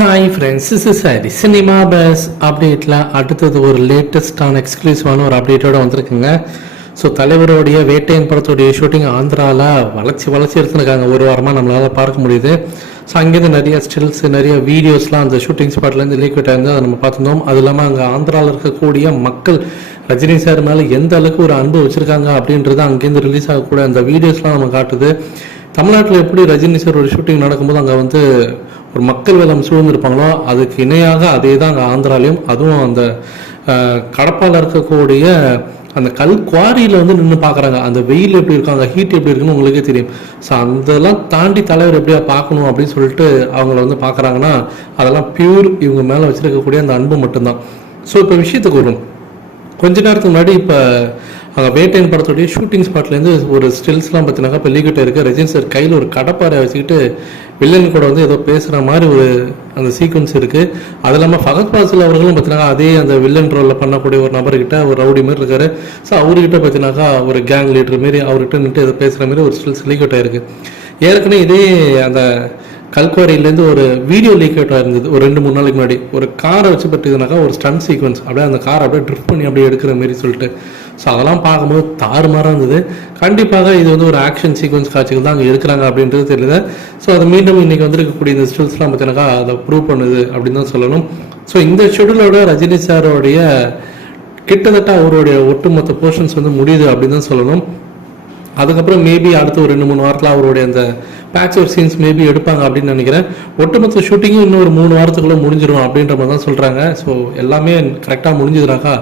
Hi friends is is Hari cinema buzz அப்டேட்டில் அடுத்தது ஒரு லேட்டஸ்டான எக்ஸ்க்ளூசிவான ஒரு அப்டேட்டோட வந்திருக்குங்க. ஸோ தலைவருடைய வேட்டையன் படத்துடைய ஷூட்டிங் ஆந்திராவில் வளர்ச்சி வளர்ச்சி எடுத்துருக்காங்க. ஒரு வாரமாக நம்மளால் பார்க்க முடியுது. ஸோ அங்கேருந்து நிறைய ஸ்டில்ஸ் நிறைய வீடியோஸ்லாம் அந்த ஷூட்டிங் ஸ்பாட்லேருந்து லீக்விட் ஆயிருந்து அதை நம்ம பார்த்துருந்தோம். அது இல்லாமல் அங்கே ஆந்திராவில் இருக்கக்கூடிய மக்கள் ரஜினி சார் மேலே எந்த அளவுக்கு ஒரு அன்பு வச்சுருக்காங்க அப்படின்றது அங்கேருந்து ரிலீஸ் ஆகக்கூடிய அந்த வீடியோஸ்லாம் நம்ம காட்டுது. தமிழ்நாட்டில் எப்படி ரஜினி சார் ஒரு ஷூட்டிங் நடக்கும்போது அங்கே வந்து ஒரு மக்கள் வெள்ளம் சூழ்ந்திருப்பாங்களோ அதுக்கு இணையாக அதே தான் அங்கே ஆந்திராலையும் அதுவும் அந்த கடப்பால் இருக்கக்கூடிய அந்த கல் குவாரியில் வந்து நின்று பார்க்குறாங்க அந்த வெயில் எப்படி இருக்கும் அந்த ஹீட் எப்படி இருக்குன்னு உங்களுக்கே தெரியும். ஸோ அதெல்லாம் தாண்டி தலைவர் எப்படியா பார்க்கணும் அப்படின்னு சொல்லிட்டு அவங்கள வந்து பார்க்குறாங்கன்னா அதெல்லாம் பியூர் இவங்க மேலே வச்சுருக்கக்கூடிய அந்த அன்பு மட்டும்தான். ஸோ இப்போ விஷயத்துக்கு வரும் கொஞ்ச நேரத்துக்கு முன்னாடி இப்போ அங்கே வேட்டையன் படத்துடைய ஷூட்டிங் ஸ்பாட்லேருந்து ஒரு ஸ்டில்ஸ்லாம் பார்த்தீங்கன்னா இப்போ லீக்கிட்ட இருக்க. ரஜினி சார் கையில் ஒரு கடப்பாரை வச்சுக்கிட்டு வில்லன் கூட வந்து ஏதோ பேசுகிற மாதிரி ஒரு அந்த சீக்வன்ஸ் இருக்குது அது இல்லாமல் ஃபகத் பாசில் அவர்களும் பார்த்தீங்கன்னா அதே அந்த வில்லன் ரோலில் பண்ணக்கூடிய ஒரு நபர்கிட்ட ஒரு ரவுடி மாதிரி இருக்காரு. ஸோ அவர்கிட்ட பார்த்தீங்கன்னாக்கா ஒரு கேங் லீடர் மாரி அவர்கிட்ட நின்று ஏதோ பேசுகிற மாதிரி ஒரு ஸ்டில்ஸ் லீக்கிட்ட இருக்குது ஏற்கனவே இதே அந்த கல்குவாரியிலேருந்து ஒரு வீடியோ லீக் அவுட்டாக இருந்தது. ஒரு ரெண்டு மூணு நாளைக்கு முன்னாடி. ஒரு காரை வச்சு பட்டுதுனாக்கா ஒரு ஸ்டன் சீக்வன்ஸ் அப்படியே அந்த காரை அப்படியே ட்ரிஃப்ட் பண்ணி அப்படியே எடுக்கிற மாரி சொல்லிட்டு. ஸோ அதெல்லாம் பார்க்கும்போது தாறுமாறாக இருந்தது. கண்டிப்பாக இது வந்து ஒரு ஆக்ஷன் சீக்வன்ஸ் காட்சிகள் தான் அங்கே இருக்கிறாங்க அப்படின்றது தெரியல. ஸோ அது மீண்டும் இன்றைக்கி வந்திருக்கக்கூடிய இந்த ஸ்டில்ஸ்லாம் பார்த்தீங்கன்னா அதை ப்ரூவ் பண்ணுது அப்படின்னு தான் சொல்லணும். ஸோ இந்த ஷெடியூலோட ரஜினி சாரோடைய கிட்டத்தட்ட அவருடைய ஒட்டுமொத்த போர்ஷன்ஸ் வந்து முடியுது அப்படின்னு தான் சொல்லணும். அதுக்கப்புறம் மேபி அடுத்த ஒரு ரெண்டு மூணு வாரத்தில் அவருடைய அந்த பேட்ச் ஆஃப் சீன்ஸ் மேபி எடுப்பாங்க அப்படின்னு நினைக்கிறேன். ஒட்டுமொத்த ஷூட்டிங்கும் இன்னும் ஒரு மூணு வாரத்துக்குள்ளே முடிஞ்சிடும் அப்படின்ற மாதிரி தான் சொல்கிறாங்க ஸோ எல்லாமே கரெக்டாக முடிஞ்சதுனாக்கா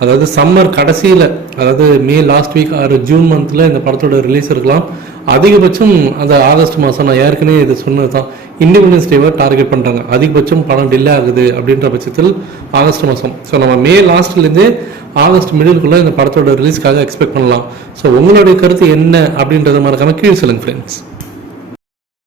அதாவது சம்மர் கடைசியில் அதாவது மே லாஸ்ட் வீக் ஆறு ஜூன் மந்தில் இந்த படத்தோட ரிலீஸ் இருக்கலாம் அதிகபட்சம் அந்த ஆகஸ்ட் மாதம் நான் ஏற்கனவே இது சொன்னது தான் இண்டிபெண்டன்ஸ் டேவை டார்கெட் பண்ணுறாங்க அதிகபட்சம் படம் டிலே ஆகுது அப்படின்ற பட்சத்தில் ஆகஸ்ட் மாதம் ஸோ நம்ம மே லாஸ்ட்லேருந்தே ஆகஸ்ட் மிடிலுக்குள்ளே இந்த படத்தோட ரிலீஸ்க்காக எக்ஸ்பெக்ட் பண்ணலாம். ஸோ உங்களுடைய கருத்து என்ன அப்படின்றது மறக்காம கீழ் சொல்லுங்கள் ஃப்ரெண்ட்ஸ்